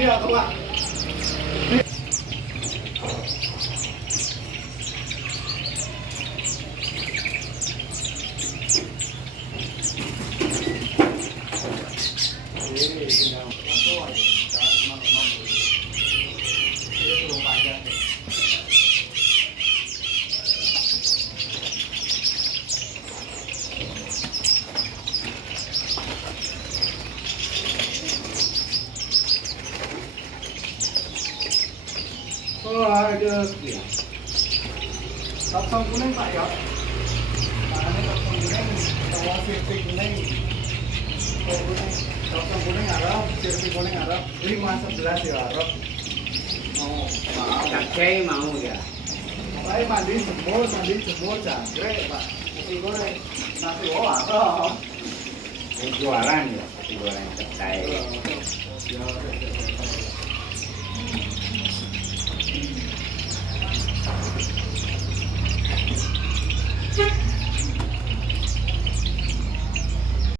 Iya, Pak. Oh, ada ya. Kapsang kuning Pak ya. Nah, ini kapsang kuning, kalau sirpi kuning. Oh, kuning. Kapsang kuning Arab, sirpi kuning Arab. 511 ya Arab. Oh, maaf. Kakek mau ya. Saya mandi semur jangkrik Pak. Nasi goreng. Nasi Arab. Jualan ya, jualan capcay. Ya,